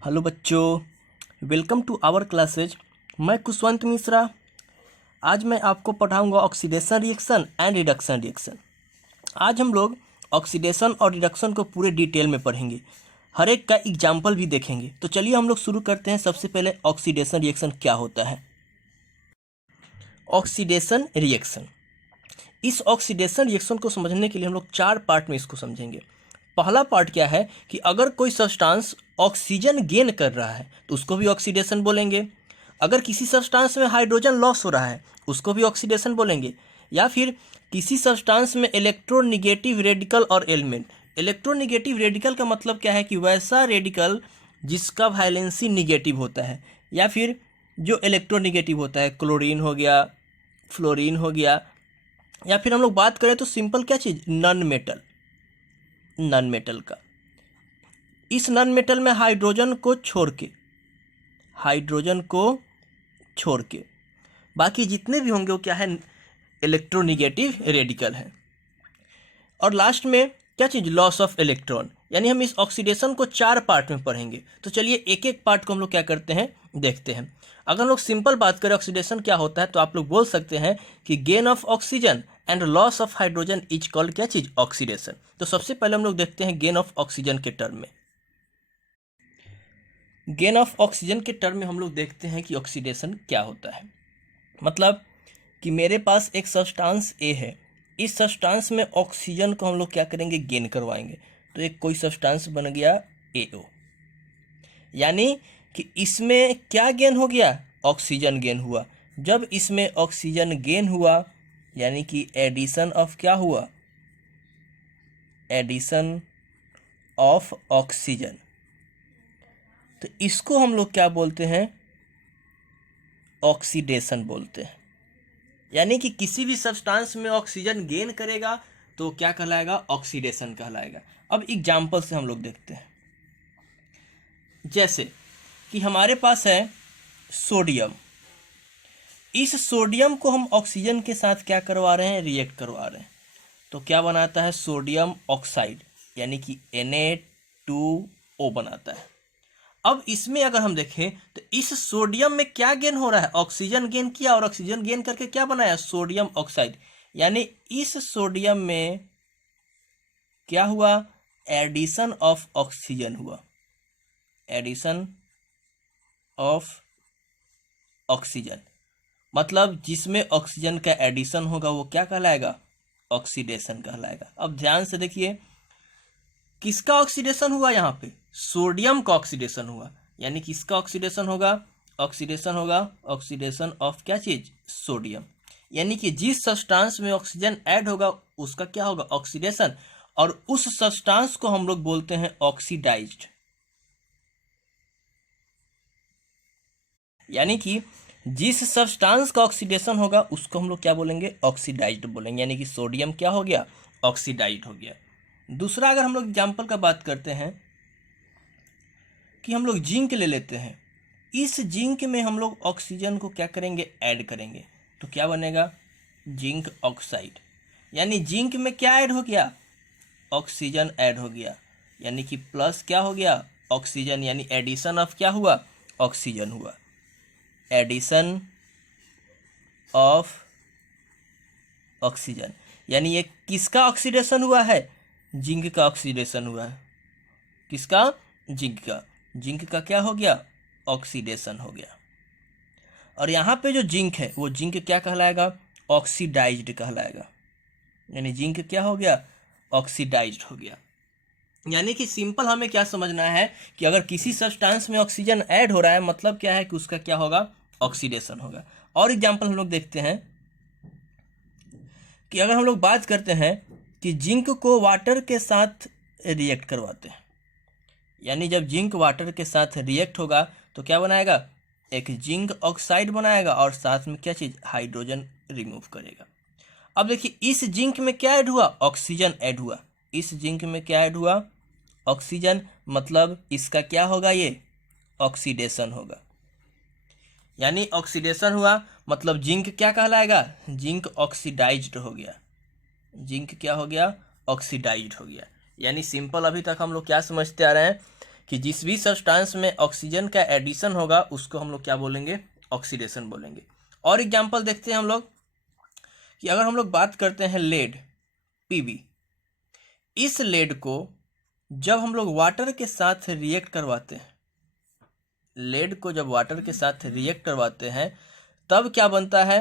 Hello बच्चों, welcome to our classes. मैं कुशवंत मिश्रा। आज मैं आपको पढ़ाऊंगा oxidation reaction and reduction reaction. आज हम लोग ऑक्सीडेशन और रिडक्शन को पूरे डिटेल में पढ़ेंगे, हर एक का एग्जाम्पल भी देखेंगे। तो चलिए हम लोग शुरू करते हैं। सबसे पहले ऑक्सीडेशन रिएक्शन क्या होता है। ऑक्सीडेशन रिएक्शन, इस ऑक्सीडेशन रिएक्शन को समझने के लिए हम लोग 4 पार्ट में इसको समझेंगे। पहला पार्ट क्या है कि अगर कोई सब्सटेंस ऑक्सीजन गेन कर रहा है तो उसको भी ऑक्सीडेशन बोलेंगे। अगर किसी सब्सटेंस में हाइड्रोजन लॉस हो रहा है उसको भी ऑक्सीडेशन बोलेंगे। या फिर किसी सब्सटेंस में इलेक्ट्रोनिगेटिव रेडिकल और एलिमेंट। इलेक्ट्रोनिगेटिव रेडिकल का मतलब क्या है कि वैसा रेडिकल जिसका वैलेंसी निगेटिव होता है, या फिर जो इलेक्ट्रोनिगेटिव होता है, क्लोरीन हो गया, फ्लोरीन हो गया। या फिर हम लोग बात करें तो सिंपल क्या चीज़, नॉन मेटल का। इस नॉन मेटल में हाइड्रोजन को छोड़ के बाकी जितने भी होंगे वो क्या है, इलेक्ट्रोनिगेटिव रेडिकल है। और लास्ट में क्या चीज़, लॉस ऑफ इलेक्ट्रॉन। यानी हम इस ऑक्सीडेशन को 4 पार्ट में पढ़ेंगे। तो चलिए एक एक पार्ट को हम लोग क्या करते हैं, देखते हैं। अगर हम लोग सिंपल बात करें ऑक्सीडेशन क्या होता है तो आप लोग बोल सकते हैं कि gain of oxygen and loss of hydrogen is called क्या चीज़, ऑक्सीडेशन। तो सबसे पहले हम लोग देखते हैं गेन ऑफ ऑक्सीजन के टर्म में। गेन ऑफ ऑक्सीजन के टर्म में हम लोग देखते हैं कि ऑक्सीडेशन क्या होता है। मतलब कि मेरे पास एक सब्सटेंस ए है, इस सब्सटेंस में ऑक्सीजन को हम लोग क्या करेंगे, गेन करवाएंगे। तो एक कोई सब्सटेंस बन गया AO। यानी कि इसमें क्या गेन हो गया, ऑक्सीजन गेन हुआ। जब इसमें ऑक्सीजन गेन हुआ यानी कि एडिशन ऑफ क्या हुआ, एडिशन ऑफ ऑक्सीजन। तो इसको हम लोग क्या बोलते हैं, ऑक्सीडेशन बोलते हैं। यानी कि किसी भी सब्सटेंस में ऑक्सीजन गेन करेगा तो क्या कहलाएगा, ऑक्सीडेशन कहलाएगा। अब एग्जाम्पल से हम लोग देखते हैं। जैसे कि हमारे पास है सोडियम। इस सोडियम को हम ऑक्सीजन के साथ क्या करवा रहे हैं, रिएक्ट करवा रहे हैं। तो क्या बनाता है, सोडियम ऑक्साइड, यानी कि Na2O बनाता है। अब इसमें अगर हम देखें तो इस सोडियम में क्या गेन हो रहा है, ऑक्सीजन गेन किया, और ऑक्सीजन गेन करके क्या बनाया, सोडियम ऑक्साइड। यानी इस सोडियम में क्या हुआ, एडिशन ऑफ ऑक्सीजन हुआ, एडिशन ऑफ ऑक्सीजन। मतलब जिसमें ऑक्सीजन का एडिशन होगा वो क्या कहलाएगा, ऑक्सीडेशन कहलाएगा। अब ध्यान से देखिए किसका ऑक्सीडेशन हुआ, यहाँ पे सोडियम का ऑक्सीडेशन हुआ। यानी किसका ऑक्सीडेशन होगा, ऑक्सीडेशन ऑफ क्या चीज, सोडियम। यानी कि जिस सब्सटेंस में ऑक्सीजन ऐड होगा उसका क्या होगा, ऑक्सीडेशन। और उस सब्सटेंस को हम लोग बोलते हैं ऑक्सीडाइज्ड। यानी कि जिस सब्सटेंस का ऑक्सीडेशन होगा उसको हम लोग क्या बोलेंगे, ऑक्सीडाइज्ड बोलेंगे। यानी कि सोडियम क्या हो गया, ऑक्सीडाइज्ड हो गया। दूसरा अगर हम लोग एग्जाम्पल का बात करते हैं कि हम लोग जिंक ले लेते हैं। इस जिंक में हम लोग ऑक्सीजन को क्या करेंगे, ऐड करेंगे। तो क्या बनेगा, जिंक ऑक्साइड। यानी जिंक में क्या ऐड हो गया, ऑक्सीजन ऐड हो गया। यानी कि प्लस क्या हो गया, ऑक्सीजन। यानी एडिशन ऑफ क्या हुआ, ऑक्सीजन हुआ, एडिशन ऑफ ऑक्सीजन। यानी ये किसका ऑक्सीडेशन हुआ है, जिंक का ऑक्सीडेशन हुआ है। किसका, जिंक का क्या हो गया, ऑक्सीडेशन हो गया। और यहाँ पे जो जिंक है वो जिंक क्या कहलाएगा, ऑक्सीडाइज्ड कहलाएगा। यानी जिंक क्या हो गया, ऑक्सीडाइज्ड हो गया। यानी कि सिंपल हमें क्या समझना है कि अगर किसी सब्सटेंस में ऑक्सीजन ऐड हो रहा है मतलब क्या है कि उसका क्या होगा, ऑक्सीडेशन होगा। और एग्जाम्पल हम लोग देखते हैं कि अगर हम लोग बात करते हैं कि जिंक को वाटर के साथ रिएक्ट करवाते हैं। यानी जब जिंक वाटर के साथ रिएक्ट होगा तो क्या बनाएगा, एक जिंक ऑक्साइड बनाएगा और साथ में क्या चीज़, हाइड्रोजन रिमूव करेगा। अब देखिए इस जिंक में क्या ऐड हुआ, ऑक्सीजन ऐड हुआ। इस जिंक में क्या ऐड हुआ, ऑक्सीजन। मतलब इसका क्या होगा, ये ऑक्सीडेशन होगा। यानी ऑक्सीडेशन हुआ मतलब जिंक क्या कहलाएगा, जिंक ऑक्सीडाइज्ड हो गया। जिंक क्या हो गया, ऑक्सीडाइज्ड हो गया। यानी सिंपल अभी तक हम लोग क्या समझते आ रहे हैं कि जिस भी सब्सटेंस में ऑक्सीजन का एडिशन होगा उसको हम लोग क्या बोलेंगे, ऑक्सीडेशन बोलेंगे। और एग्जांपल देखते हैं हम लोग कि अगर हम लोग बात करते हैं लेड, पीबी, इस लेड को जब हम लोग वाटर के साथ रिएक्ट करवाते हैं, लेड को जब वाटर के साथ रिएक्ट करवाते हैं तब क्या बनता है,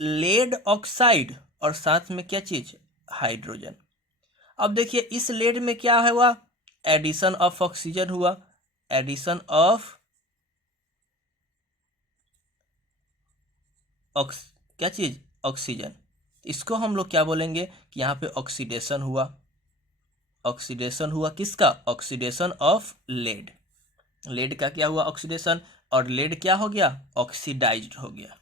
लेड ऑक्साइड और साथ में क्या चीज, हाइड्रोजन। अब देखिए इस लेड में क्या हुआ, एडिशन ऑफ ऑक्सीजन हुआ, एडिशन ऑफ क्या चीज, ऑक्सीजन। इसको हम लोग क्या बोलेंगे कि यहाँ पे ऑक्सीडेशन हुआ, ऑक्सीडेशन हुआ किसका, ऑक्सीडेशन ऑफ लेड। लेड का क्या हुआ, ऑक्सीडेशन, और लेड क्या हो गया, ऑक्सीडाइज्ड हो गया।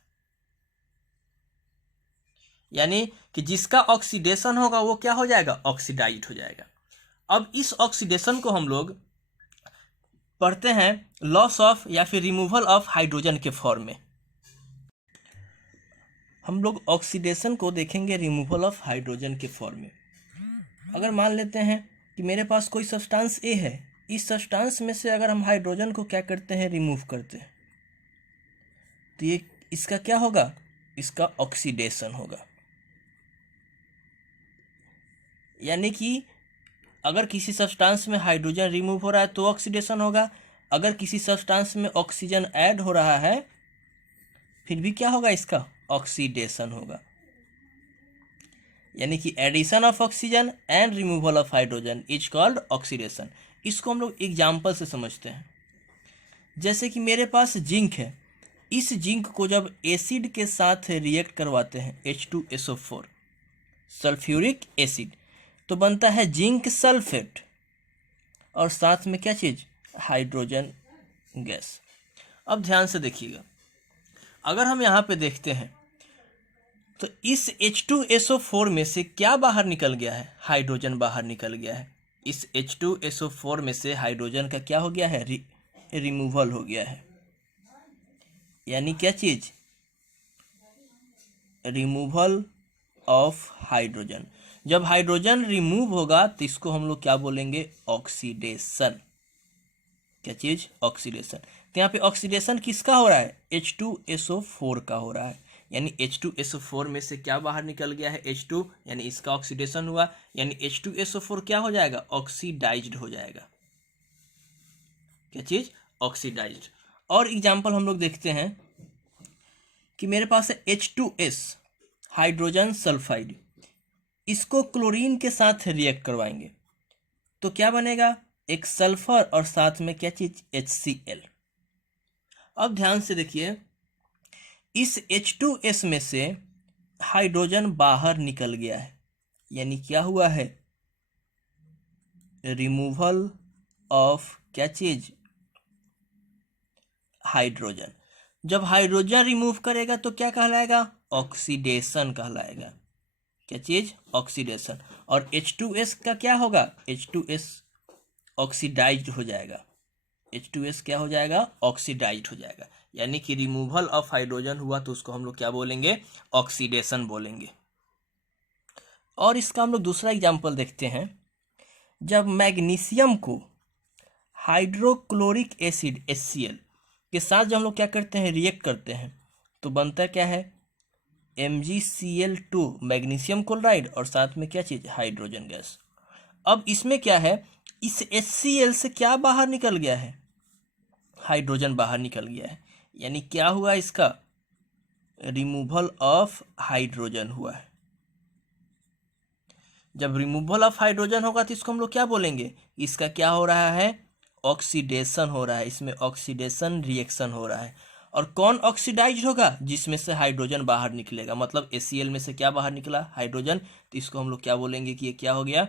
यानी कि जिसका ऑक्सीडेशन होगा वो क्या हो जाएगा, ऑक्सीडाइज्ड हो जाएगा। अब इस ऑक्सीडेशन को हम लोग पढ़ते हैं लॉस ऑफ या फिर रिमूवल ऑफ हाइड्रोजन के फॉर्म में। हम लोग ऑक्सीडेशन को देखेंगे रिमूवल ऑफ हाइड्रोजन के फॉर्म में। अगर मान लेते हैं कि मेरे पास कोई सब्सटेंस ए है, इस सब्सटेंस में से अगर हम हाइड्रोजन को क्या करते हैं, रिमूव करते हैं, तो ये इसका क्या होगा, इसका ऑक्सीडेशन होगा। यानी कि अगर किसी सब्सटेंस में हाइड्रोजन रिमूव हो रहा है तो ऑक्सीडेशन होगा, अगर किसी सब्सटेंस में ऑक्सीजन ऐड हो रहा है फिर भी क्या होगा, इसका ऑक्सीडेशन होगा। यानी कि addition of oxygen and removal of hydrogen is called oxidation. इसको हम लोग एग्जाम्पल से समझते हैं। जैसे कि मेरे पास जिंक है, इस जिंक को जब एसिड के साथ रिएक्ट करवाते हैं H2SO4 सल्फ्यूरिक एसिड, तो बनता है जिंक सल्फेट और साथ में क्या चीज, हाइड्रोजन गैस। अब ध्यान से देखिएगा, अगर हम यहाँ पे देखते हैं तो इस H2SO4 में से क्या बाहर निकल गया है, हाइड्रोजन बाहर निकल गया है। इस H2SO4 में से हाइड्रोजन का क्या हो गया है, रिमूवल हो गया है। यानी क्या चीज, रिमूवल ऑफ हाइड्रोजन। जब हाइड्रोजन रिमूव होगा तो इसको हम लोग क्या बोलेंगे, ऑक्सीडेशन। क्या चीज, ऑक्सीडेशन। तो यहाँ पे ऑक्सीडेशन किसका हो रहा है, H2SO4 का हो रहा है। यानी H2SO4 में से क्या बाहर निकल गया है, H2, यानी इसका ऑक्सीडेशन हुआ, यानी H2SO4 क्या हो जाएगा, ऑक्सीडाइज्ड हो जाएगा। क्या चीज, ऑक्सीडाइज्ड। और एग्जाम्पल हम लोग देखते हैं कि मेरे पास है H2S हाइड्रोजन सल्फाइड, इसको क्लोरीन के साथ रिएक्ट करवाएंगे तो क्या बनेगा, एक सल्फर और साथ में क्या चीज, HCl। अब ध्यान से देखिए, इस H2S में से हाइड्रोजन बाहर निकल गया है, यानी क्या हुआ है, रिमूवल ऑफ क्या चीज, हाइड्रोजन। जब हाइड्रोजन रिमूव करेगा तो क्या कहलाएगा, ऑक्सीडेशन कहलाएगा। क्या चीज, ऑक्सीडेशन। और H2S का क्या होगा, H2S ऑक्सीडाइज्ड हो जाएगा। H2S क्या हो जाएगा, ऑक्सीडाइज्ड हो जाएगा। यानी कि रिमूवल ऑफ हाइड्रोजन हुआ तो उसको हम लोग क्या बोलेंगे, ऑक्सीडेशन बोलेंगे। और इसका हम लोग दूसरा एग्जांपल देखते हैं। जब मैग्नीशियम को हाइड्रोक्लोरिक एसिड HCl के साथ जब हम लोग क्या करते हैं, रिएक्ट करते हैं तो बनता क्या है, MgCl2 मैग्नीशियम क्लोराइड और साथ में क्या चीज, हाइड्रोजन गैस। अब इसमें क्या है, इस HCl से क्या बाहर निकल गया है, हाइड्रोजन बाहर निकल गया है। यानी क्या हुआ, इसका रिमूवल ऑफ हाइड्रोजन हुआ है। जब रिमूवल ऑफ हाइड्रोजन होगा तो इसको हम लोग क्या बोलेंगे, इसका क्या हो रहा है, ऑक्सीडेशन हो रहा है। इसमें ऑक्सीडेशन रिएक्शन हो रहा है। और कौन ऑक्सीडाइज होगा, जिसमें से हाइड्रोजन बाहर निकलेगा। मतलब HCl में से क्या बाहर निकला, हाइड्रोजन, तो इसको हम लोग क्या बोलेंगे कि ये क्या हो गया,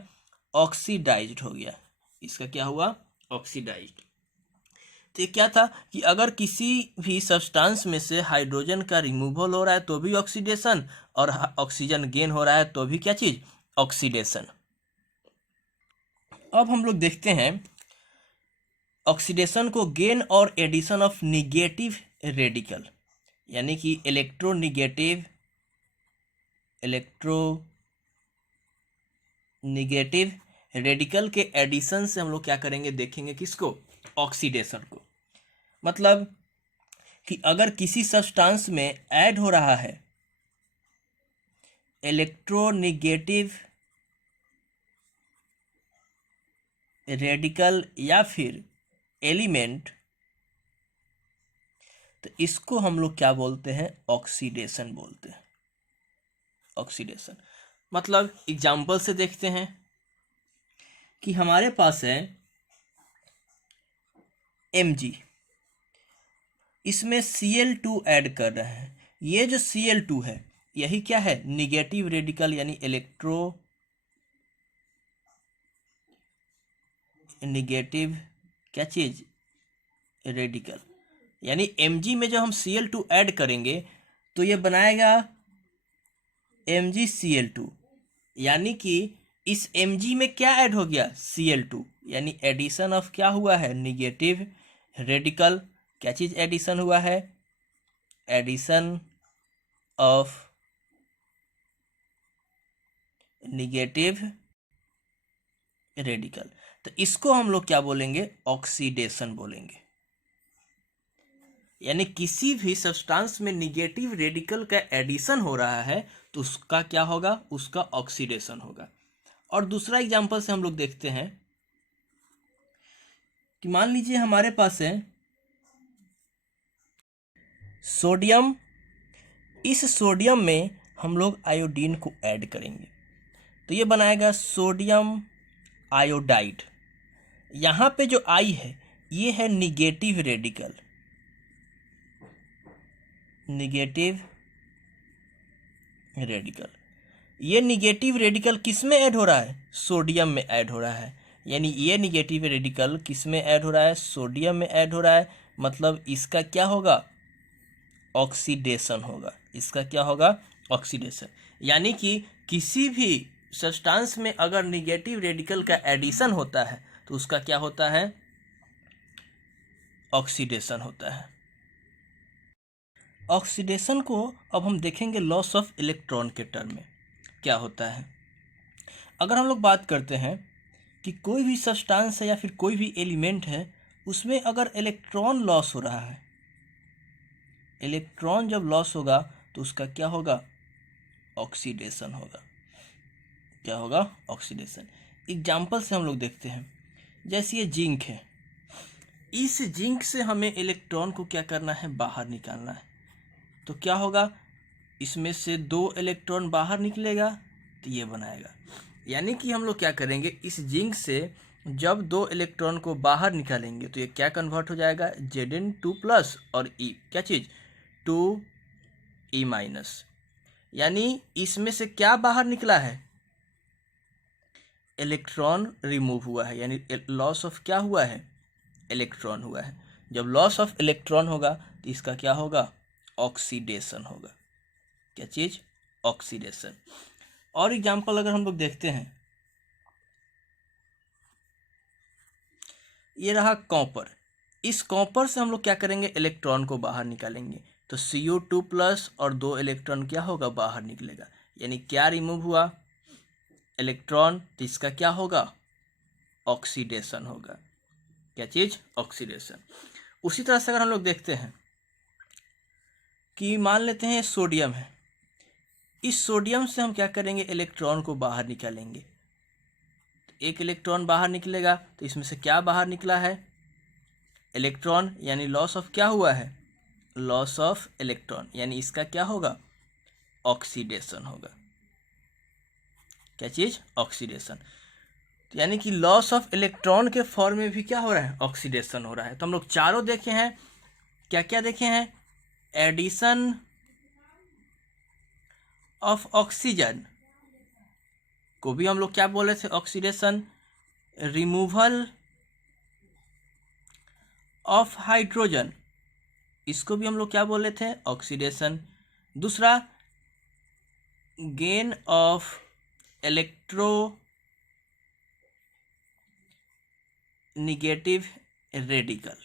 ऑक्सीडाइज्ड हो गया। इसका क्या हुआ, ऑक्सीडाइज्ड। तो ये क्या था कि अगर किसी भी सब्सटेंस में से हाइड्रोजन का रिमूवल हो रहा है तो भी ऑक्सीडेशन, और ऑक्सीजन गेन हो रहा है तो भी क्या चीज, ऑक्सीडेशन। अब हम लोग देखते हैं ऑक्सीडेशन को गेन और एडिशन ऑफ निगेटिव रेडिकल, यानी कि इलेक्ट्रोनिगेटिव रेडिकल के एडिशन से हम लोग क्या करेंगे, देखेंगे किसको, ऑक्सीडेशन को। मतलब कि अगर किसी सब्सटेंस में ऐड हो रहा है इलेक्ट्रोनेगेटिव रेडिकल या फिर एलिमेंट, तो इसको हम लोग क्या बोलते हैं? ऑक्सीडेशन बोलते हैं। ऑक्सीडेशन मतलब एग्जाम्पल से देखते हैं कि हमारे पास है Mg, इसमें Cl2 ऐड कर रहे हैं। ये जो Cl2 है यही क्या है? निगेटिव रेडिकल यानी नेगेटिव क्या चीज? रेडिकल। यानी Mg में जब हम Cl2 ऐड करेंगे तो ये बनाएगा MgCl2, यानी कि इस Mg में क्या ऐड हो गया? Cl2, यानी एडिशन ऑफ क्या हुआ है? Negative radical. क्या चीज एडिशन हुआ है? Addition of negative radical. तो इसको हम लोग क्या बोलेंगे? ऑक्सीडेशन बोलेंगे। यानी किसी भी सब्सटेंस में निगेटिव रेडिकल का एडिशन हो रहा है तो उसका क्या होगा? उसका ऑक्सीडेशन होगा। और दूसरा एग्जांपल से हम लोग देखते हैं कि मान लीजिए हमारे पास है सोडियम। इस सोडियम में हम लोग आयोडीन को ऐड करेंगे तो ये बनाएगा सोडियम आयोडाइड। यहाँ पे जो आई है ये है निगेटिव रेडिकल। निगेटिव रेडिकल, ये निगेटिव रेडिकल किस में ऐड हो रहा है? सोडियम में ऐड हो रहा है। यानी ये निगेटिव रेडिकल किस में ऐड हो रहा है? सोडियम में ऐड हो रहा है। मतलब इसका क्या होगा? ऑक्सीडेशन होगा। इसका क्या होगा? ऑक्सीडेशन। यानी कि किसी भी सब्सटेंस में अगर निगेटिव रेडिकल का एडिशन होता है तो उसका क्या होता है? ऑक्सीडेशन होता है। ऑक्सीडेशन को अब हम देखेंगे लॉस ऑफ इलेक्ट्रॉन के टर्म में क्या होता है। अगर हम लोग बात करते हैं कि कोई भी सब्सटेंस है या फिर कोई भी एलिमेंट है, उसमें अगर इलेक्ट्रॉन लॉस हो रहा है, इलेक्ट्रॉन जब लॉस होगा तो उसका क्या होगा? ऑक्सीडेशन होगा। क्या होगा? ऑक्सीडेशन। एग्जाम्पल से हम लोग देखते हैं, जैसे ये जिंक है। इस जिंक से हमें इलेक्ट्रॉन को क्या करना है? बाहर निकालना है। तो क्या होगा? इसमें से 2 इलेक्ट्रॉन बाहर निकलेगा तो ये बनाएगा। यानी कि हम लोग क्या करेंगे? इस जिंक से जब 2 इलेक्ट्रॉन को बाहर निकालेंगे तो ये क्या कन्वर्ट हो जाएगा? Zn2+ और E क्या चीज़? 2E-। यानी इसमें से क्या बाहर निकला है? इलेक्ट्रॉन रिमूव हुआ है। यानी लॉस ऑफ क्या हुआ है? इलेक्ट्रॉन हुआ है। जब लॉस ऑफ इलेक्ट्रॉन होगा तो इसका क्या होगा? ऑक्सीडेशन होगा। क्या चीज़? ऑक्सीडेशन। और एग्जाम्पल अगर हम लोग देखते हैं, ये रहा कॉपर। इस कॉपर से हम लोग क्या करेंगे? इलेक्ट्रॉन को बाहर निकालेंगे तो Cu2+ और 2 इलेक्ट्रॉन क्या होगा? बाहर निकलेगा। यानी क्या रिमूव हुआ? इलेक्ट्रॉन। तो इसका क्या होगा? ऑक्सीडेशन होगा। क्या चीज़? ऑक्सीडेशन। उसी तरह से अगर हम लोग देखते हैं कि मान लेते हैं सोडियम है। इस सोडियम से हम क्या करेंगे? इलेक्ट्रॉन को बाहर निकालेंगे। एक इलेक्ट्रॉन बाहर निकलेगा तो इसमें से क्या बाहर निकला है? इलेक्ट्रॉन। यानी लॉस ऑफ क्या हुआ है? Loss of electron. यानी इसका क्या होगा? ऑक्सीडेशन होगा। क्या चीज़? ऑक्सीडेशन। तो यानी कि लॉस ऑफ इलेक्ट्रॉन के फॉर्म में भी क्या हो रहा है? ऑक्सीडेशन हो रहा है। तो हम लोग चारों देखे हैं। क्या क्या देखे हैं? एडिशन ऑफ ऑक्सीजन को भी हम लोग क्या बोले थे? ऑक्सीडेशन। रिमूवल ऑफ हाइड्रोजन, इसको भी हम लोग क्या बोले थे? ऑक्सीडेशन। दूसरा, गेन ऑफ इलेक्ट्रोनेगेटिव रेडिकल,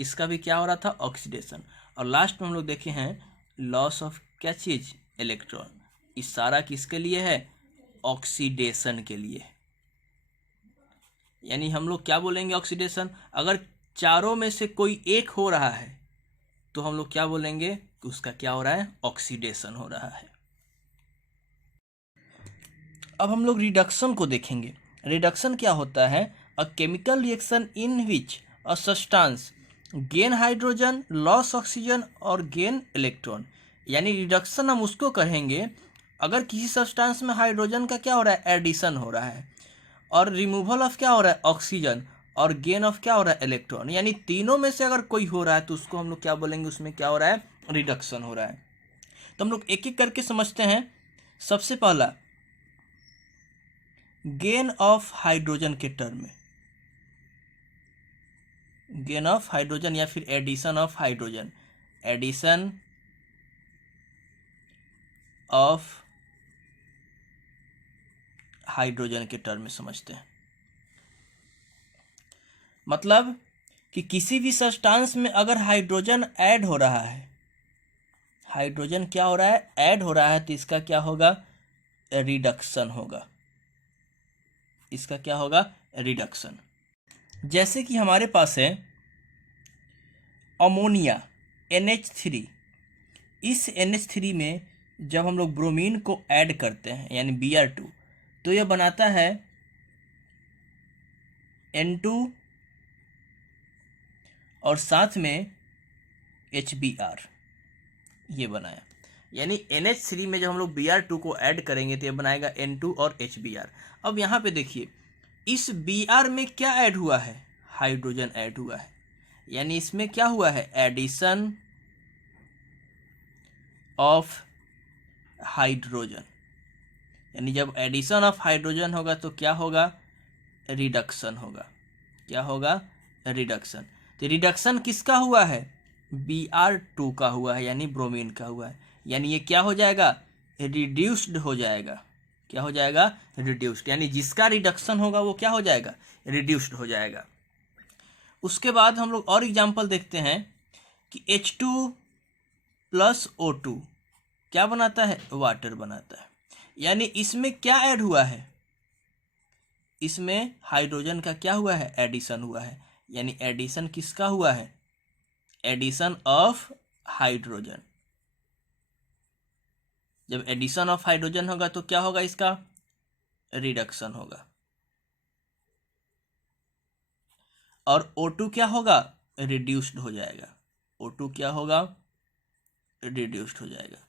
इसका भी क्या हो रहा था? ऑक्सीडेशन। और लास्ट में हम लोग देखे हैं लॉस ऑफ क्या चीज़? इलेक्ट्रॉन। इस सारा किसके लिए है? ऑक्सीडेशन के लिए। यानी हम लोग क्या बोलेंगे ऑक्सीडेशन, अगर चारों में से कोई एक हो रहा है तो हम लोग क्या बोलेंगे कि उसका क्या हो रहा है, ऑक्सीडेशन हो रहा है। अब हम लोग रिडक्शन को देखेंगे। रिडक्शन क्या होता है, a chemical reaction in which a substance gain hydrogen, loss oxygen और गेन इलेक्ट्रॉन। यानी रिडक्शन हम उसको कहेंगे अगर किसी सब्सटेंस में हाइड्रोजन का क्या हो रहा है, एडिशन हो रहा है, और रिमूवल ऑफ क्या हो रहा है, ऑक्सीजन, और गेन ऑफ क्या हो रहा है, इलेक्ट्रॉन। यानी तीनों में से अगर कोई हो रहा है तो उसको हम लोग क्या बोलेंगे, उसमें क्या हो रहा है, रिडक्शन हो रहा है। तो हम लोग एक एक करके समझते हैं। सबसे पहला गेन ऑफ हाइड्रोजन के टर्म में, गेन ऑफ हाइड्रोजन या फिर addition of hydrogen, addition of hydrogen के टर्म में समझते हैं। मतलब कि किसी भी सब्सटेंस में अगर हाइड्रोजन ऐड हो रहा है, हाइड्रोजन क्या हो रहा है, ऐड हो रहा है, तो इसका क्या होगा, रिडक्शन होगा। इसका क्या होगा, रिडक्शन। जैसे कि हमारे पास है अमोनिया NH3। इस NH3 में जब हम लोग ब्रोमीन को ऐड करते हैं यानी Br2, तो यह बनाता है N2 और साथ में HBr, ये बनाया। यानी NH3 में जब हम लोग Br2 को ऐड करेंगे तो ये बनाएगा N2 और HBr। अब यहाँ पे देखिए, इस Br में क्या ऐड हुआ है, हाइड्रोजन ऐड हुआ है, यानी इसमें क्या हुआ है, एडिशन ऑफ हाइड्रोजन। यानी जब एडिशन ऑफ हाइड्रोजन होगा तो क्या होगा, रिडक्शन होगा। क्या होगा, रिडक्शन। तो रिडक्शन किसका हुआ है, Br2 का हुआ है, यानी ब्रोमीन का हुआ है। यानी ये क्या हो जाएगा, रिड्यूस्ड हो जाएगा। क्या हो जाएगा, रिड्यूस्ड। यानी जिसका रिडक्शन होगा वो क्या हो जाएगा, रिड्यूस्ड हो जाएगा। उसके बाद हम लोग और एग्जांपल देखते हैं कि H2 प्लस O2 क्या बनाता है, वाटर बनाता है। यानी इसमें क्या ऐड हुआ है, इसमें हाइड्रोजन का क्या हुआ है, एडिशन हुआ है। यानी एडिशन किसका हुआ है, एडिशन ऑफ हाइड्रोजन। जब एडिशन ऑफ हाइड्रोजन होगा तो क्या होगा, इसका रिडक्शन होगा। और O2 क्या होगा, रिड्यूस्ड हो जाएगा। O2 क्या होगा, रिड्यूस्ड हो जाएगा।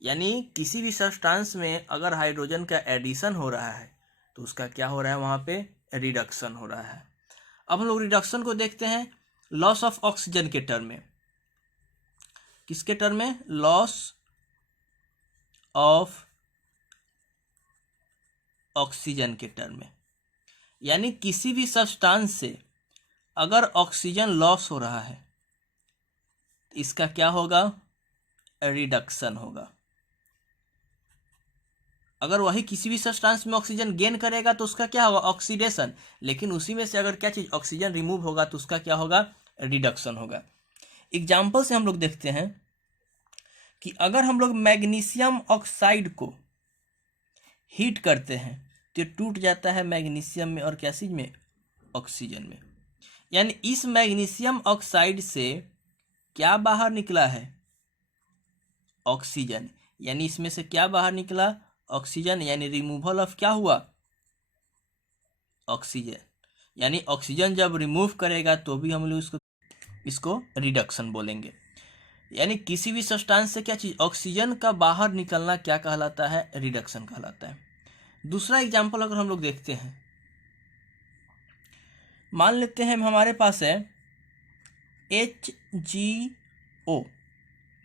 यानी किसी भी सब्सटेंस में अगर हाइड्रोजन का एडिशन हो रहा है तो उसका क्या हो रहा है, वहाँ पे रिडक्शन हो रहा है। अब हम लोग रिडक्शन को देखते हैं लॉस ऑफ ऑक्सीजन के टर्म में। किसके टर्म में, लॉस ऑफ ऑक्सीजन के टर्म में। यानी किसी भी सब्सटेंस से अगर ऑक्सीजन लॉस हो रहा है इसका क्या होगा, रिडक्शन होगा। अगर वही किसी भी सब्सटेंस में ऑक्सीजन गेन करेगा तो उसका क्या होगा, ऑक्सीडेशन। लेकिन उसी में से अगर क्या चीज ऑक्सीजन रिमूव होगा तो उसका क्या होगा, रिडक्शन होगा। एग्जाम्पल से हम लोग देखते हैं कि अगर हम लोग मैग्नीशियम ऑक्साइड को हीट करते हैं तो टूट जाता है मैग्नीशियम में और क्या चीज में, ऑक्सीजन में। यानी इस मैग्नीशियम ऑक्साइड से क्या बाहर निकला है, ऑक्सीजन। यानी इसमें से क्या बाहर निकला, ऑक्सीजन। यानी रिमूवल ऑफ क्या हुआ, ऑक्सीजन। यानी ऑक्सीजन जब रिमूव करेगा तो भी हम लोग इसको रिडक्शन बोलेंगे। यानी किसी भी सब्सटेंस से क्या चीज, ऑक्सीजन का बाहर निकलना क्या कहलाता है, रिडक्शन कहलाता है। दूसरा एग्जांपल अगर हम लोग देखते हैं, मान लेते हैं हमारे पास है HgO,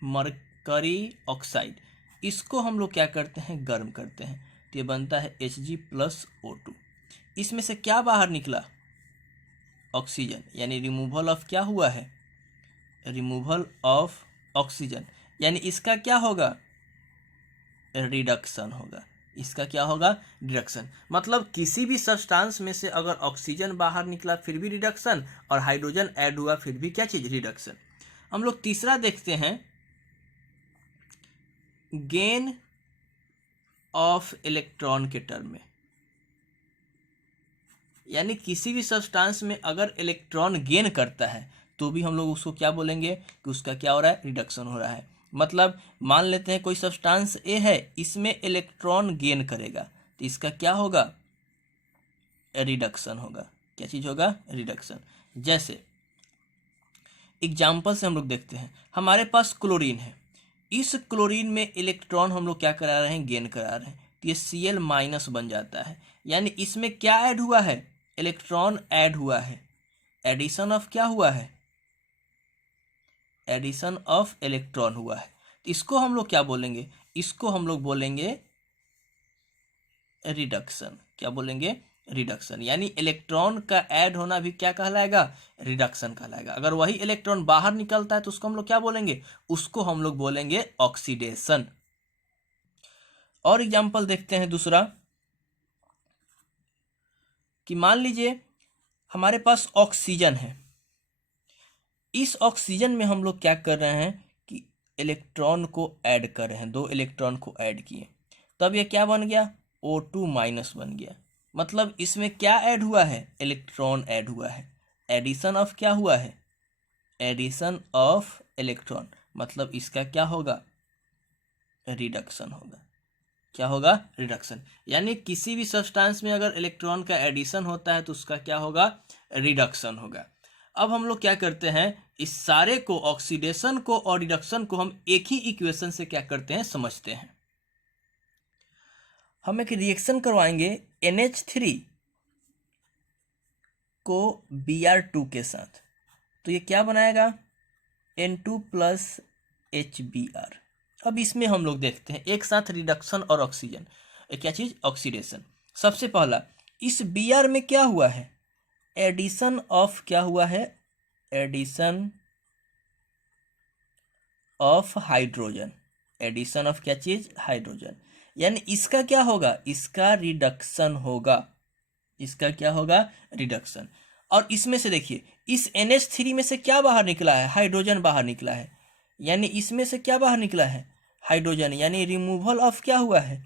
मरकरी ऑक्साइड। इसको हम लोग क्या करते हैं, गर्म करते हैं तो ये बनता है Hg+O2। इसमें से क्या बाहर निकला, ऑक्सीजन। यानी रिमूवल ऑफ क्या हुआ है, रिमूवल ऑफ ऑक्सीजन। यानी इसका क्या होगा, रिडक्शन होगा। इसका क्या होगा, रिडक्शन। मतलब किसी भी सब्सटेंस में से अगर ऑक्सीजन बाहर निकला फिर भी रिडक्शन, और हाइड्रोजन ऐड हुआ फिर भी क्या चीज, रिडक्शन। हम लोग तीसरा देखते हैं गेन ऑफ इलेक्ट्रॉन के टर्म में। यानी किसी भी सब्सटेंस में अगर इलेक्ट्रॉन गेन करता है तो भी हम लोग उसको क्या बोलेंगे कि उसका क्या हो रहा है, रिडक्शन हो रहा है। मतलब मान लेते हैं कोई सब्सटेंस ए है, इसमें इलेक्ट्रॉन गेन करेगा तो इसका क्या होगा, रिडक्शन होगा। क्या चीज होगा, रिडक्शन। जैसे एग्जाम्पल से हम लोग देखते हैं, हमारे पास क्लोरीन है, इस क्लोरीन में इलेक्ट्रॉन हम लोग क्या करा रहे हैं, गेन करा रहे हैं, तो ये Cl माइनस बन जाता है। यानी इसमें क्या ऐड हुआ है, इलेक्ट्रॉन ऐड हुआ है, एडिशन ऑफ क्या हुआ है, एडिशन ऑफ इलेक्ट्रॉन हुआ है। तो इसको हम लोग क्या बोलेंगे, इसको हम लोग बोलेंगे रिडक्शन। क्या बोलेंगे, रिडक्शन। यानी इलेक्ट्रॉन का ऐड होना भी क्या कहलाएगा, रिडक्शन कहलाएगा। अगर वही इलेक्ट्रॉन बाहर निकलता है तो उसको हम लोग क्या बोलेंगे, उसको हम लोग बोलेंगे ऑक्सीडेशन। और एग्जांपल देखते हैं दूसरा, कि मान लीजिए हमारे पास ऑक्सीजन है, इस ऑक्सीजन में हम लोग क्या कर रहे हैं कि इलेक्ट्रॉन को ऐड कर रहे हैं, 2 इलेक्ट्रॉन को ऐड किए, तब ये क्या बन गया, O2 माइनस बन गया। मतलब इसमें क्या ऐड हुआ है, इलेक्ट्रॉन ऐड हुआ है, एडिशन ऑफ क्या हुआ है, एडिशन ऑफ इलेक्ट्रॉन। मतलब इसका क्या होगा, रिडक्शन होगा। क्या होगा, रिडक्शन। यानी किसी भी सब्सटेंस में अगर इलेक्ट्रॉन का एडिशन होता है तो उसका क्या होगा, रिडक्शन होगा। अब हम लोग क्या करते हैं, इस सारे को, ऑक्सीडेशन को और रिडक्शन को हम एक ही इक्वेशन से क्या करते हैं, समझते हैं। हम एक रिएक्शन करवाएंगे NH3 को Br2 के साथ, तो ये क्या बनाएगा, N2 प्लस HBr। अब इसमें हम लोग देखते हैं एक साथ रिडक्शन और ऑक्सीजन, क्या चीज, ऑक्सीडेशन। सबसे पहला इस Br में क्या हुआ है, एडिशन ऑफ क्या हुआ है, addition of hydrogen, addition of क्या चीज, हाइड्रोजन। यानी इसका क्या होगा, इसका रिडक्शन होगा, इसका क्या होगा, रिडक्शन। और इसमें से देखिए, इस NH3 में से क्या बाहर निकला है, हाइड्रोजन बाहर निकला है। यानी इसमें से क्या बाहर निकला है, हाइड्रोजन। यानी रिमूवल ऑफ क्या हुआ है,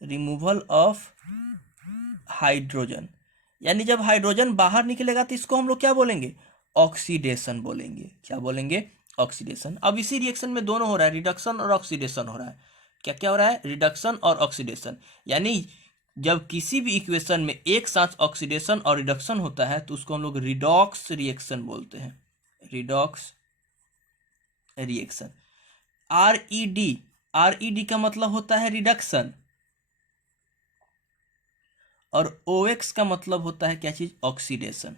रिमूवल ऑफ हाइड्रोजन। यानी जब हाइड्रोजन बाहर निकलेगा तो इसको हम लोग क्या बोलेंगे, ऑक्सीडेशन बोलेंगे। क्या बोलेंगे, ऑक्सीडेशन। अब इसी रिएक्शन में दोनों हो रहा है, रिडक्शन और ऑक्सीडेशन हो रहा है। क्या क्या हो रहा है, रिडक्शन और ऑक्सीडेशन। यानी जब किसी भी इक्वेशन में एक साथ ऑक्सीडेशन और रिडक्शन होता है तो उसको हम लोग रिडॉक्स रिएक्शन बोलते हैं, रिडॉक्स रिएक्शन। RED का मतलब होता है रिडक्शन, और OX का मतलब होता है क्या चीज, ऑक्सीडेशन,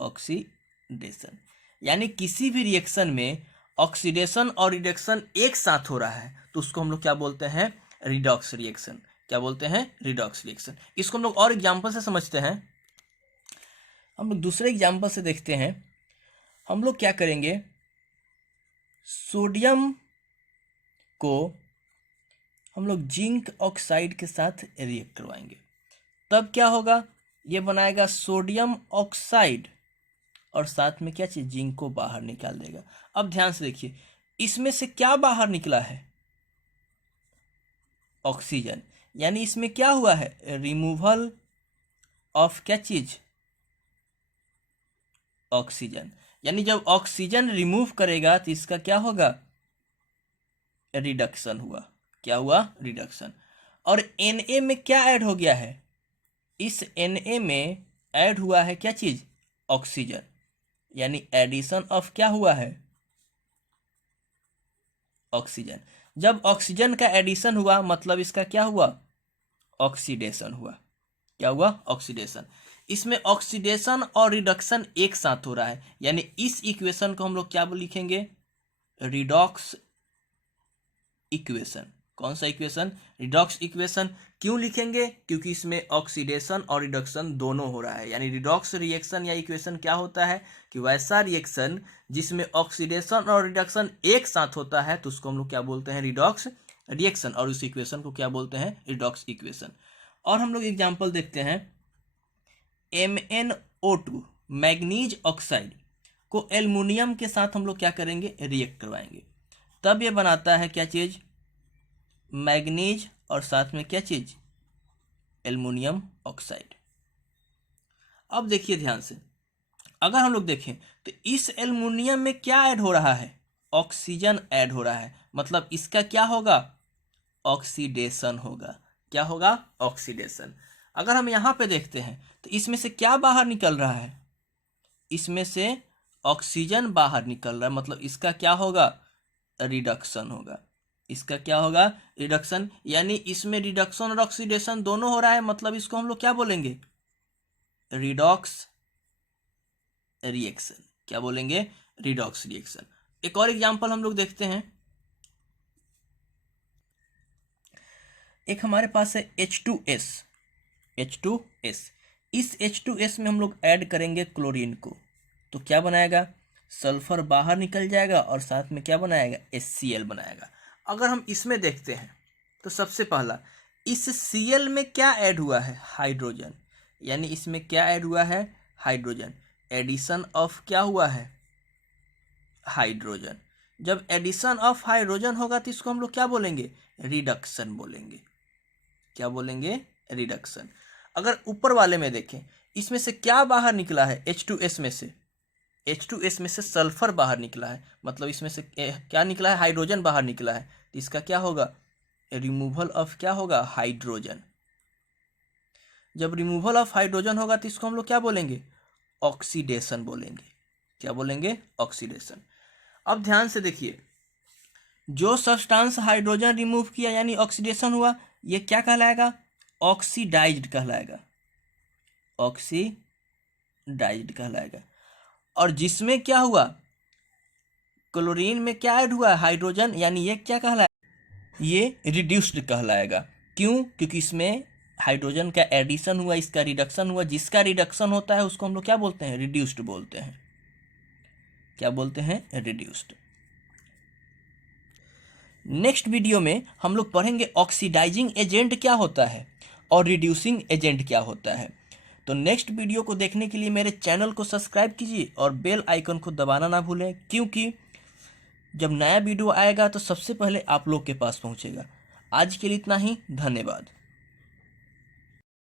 ऑक्सीडेशन। यानी किसी भी रिएक्शन में ऑक्सीडेशन और रिडक्शन एक साथ हो रहा है तो उसको हम लोग क्या बोलते हैं, रिडॉक्स रिएक्शन। क्या बोलते हैं, रिडॉक्स रिएक्शन। इसको हम लोग और एग्जांपल से समझते हैं। हम लोग दूसरे एग्जांपल से देखते हैं। हम लोग क्या करेंगे, सोडियम को हम लोग जिंक ऑक्साइड के साथ रिएक्ट करवाएंगे, तब क्या होगा, ये बनाएगा सोडियम ऑक्साइड और साथ में क्या चीज, जिंक को बाहर निकाल देगा। अब ध्यान से देखिए, इसमें से क्या बाहर निकला है, ऑक्सीजन। यानी इसमें क्या हुआ है, रिमूवल ऑफ क्या चीज, ऑक्सीजन। यानी जब ऑक्सीजन रिमूव करेगा तो इसका क्या होगा, रिडक्शन हुआ। क्या हुआ, रिडक्शन। और Na में क्या ऐड हो गया है, इस Na में ऐड हुआ है क्या चीज, ऑक्सीजन। यानी एडिशन ऑफ क्या हुआ है, ऑक्सीजन। जब ऑक्सीजन का एडिशन हुआ मतलब इसका क्या हुआ, ऑक्सीडेशन हुआ। क्या हुआ, ऑक्सीडेशन। इसमें ऑक्सीडेशन और रिडक्शन एक साथ हो रहा है। यानी इस इक्वेशन को हम लोग क्या लिखेंगे, रिडॉक्स इक्वेशन। कौन सा इक्वेशन, रिडॉक्स इक्वेशन। क्यों लिखेंगे, क्योंकि इसमें ऑक्सीडेशन और रिडक्शन दोनों हो रहा है। यानी रिडॉक्स रिएक्शन या इक्वेशन क्या होता है कि वैसा रिएक्शन जिसमें ऑक्सीडेशन और रिडक्शन एक साथ होता है तो उसको हम लोग क्या बोलते हैं, रिडॉक्स रिएक्शन। और उस इक्वेशन को क्या बोलते हैं, रिडॉक्स इक्वेशन। और हम लोग एग्जाम्पल देखते हैं, MnO2 मैग्नीज ऑक्साइड को एल्युमिनियम के साथ हम लोग क्या करेंगे, रिएक्ट करवाएंगे, तब ये बनाता है क्या चीज, मैग्नीज और साथ में क्या चीज, एल्युमिनियम ऑक्साइड। अब देखिए ध्यान से, अगर हम लोग देखें तो इस एल्युमिनियम में क्या ऐड हो रहा है, ऑक्सीजन ऐड हो रहा है, मतलब इसका क्या होगा, ऑक्सीडेशन होगा। क्या होगा, ऑक्सीडेशन। अगर हम यहाँ पे देखते हैं तो इसमें से क्या बाहर निकल रहा है, इसमें से ऑक्सीजन बाहर निकल रहा है, मतलब इसका क्या होगा, रिडक्शन होगा। इसका क्या होगा, रिडक्शन, यानी इसमें रिडक्शन और ऑक्सीडेशन दोनों हो रहा है, मतलब इसको हम लोग क्या बोलेंगे, रिडॉक्स रिएक्शन। क्या बोलेंगे, रिडॉक्स रिएक्शन। एक और एग्जांपल हम लोग देखते हैं, एक हमारे पास है H2S। H2S, इस H2S में हम लोग ऐड करेंगे क्लोरीन को, तो क्या बनाएगा, सल्फर बाहर निकल जाएगा और साथ में क्या बनाएगा, HCl बनाएगा। अगर हम इसमें देखते हैं तो सबसे पहला, इस Cl में क्या ऐड हुआ है, हाइड्रोजन, यानी इसमें क्या ऐड हुआ है, हाइड्रोजन। एडिशन ऑफ क्या हुआ है, हाइड्रोजन। जब एडिशन ऑफ हाइड्रोजन होगा तो इसको हम लोग क्या बोलेंगे, रिडक्शन बोलेंगे। क्या बोलेंगे, रिडक्शन। अगर ऊपर वाले में देखें, इसमें से क्या बाहर निकला है, H2S में से, H2S में से सल्फर बाहर निकला है, मतलब इसमें से क्या निकला है, हाइड्रोजन बाहर निकला है, तो इसका क्या होगा, रिमूवल ऑफ क्या होगा, हाइड्रोजन। जब रिमूवल ऑफ हाइड्रोजन होगा तो इसको हम लोग क्या बोलेंगे, ऑक्सीडेशन बोलेंगे। क्या बोलेंगे, ऑक्सीडेशन। अब ध्यान से देखिए, जो सब्सटेंस हाइड्रोजन रिमूव किया यानी ऑक्सीडेशन हुआ, ये क्या कहलाएगा, ऑक्सीडाइज्ड कहलाएगा, ऑक्सीडाइज्ड कहलाएगा। और जिसमें क्या हुआ, क्लोरीन में क्या ऐड हुआ, हाइड्रोजन, यानी ये क्या कहलाएगा, ये रिड्यूस्ड कहलाएगा। क्यों, क्योंकि इसमें हाइड्रोजन का एडिशन हुआ, इसका रिडक्शन हुआ। जिसका रिडक्शन होता है उसको हम लोग क्या बोलते हैं, रिड्यूस्ड बोलते हैं। क्या बोलते हैं, रिड्यूस्ड। नेक्स्ट वीडियो में हम लोग पढ़ेंगे ऑक्सीडाइजिंग एजेंट क्या होता है और रिड्यूसिंग एजेंट क्या होता है। तो नेक्स्ट वीडियो को देखने के लिए मेरे चैनल को सब्सक्राइब कीजिए और बेल आइकन को दबाना ना भूलें, क्योंकि जब नया वीडियो आएगा तो सबसे पहले आप लोग के पास पहुंचेगा। आज के लिए इतना ही, धन्यवाद।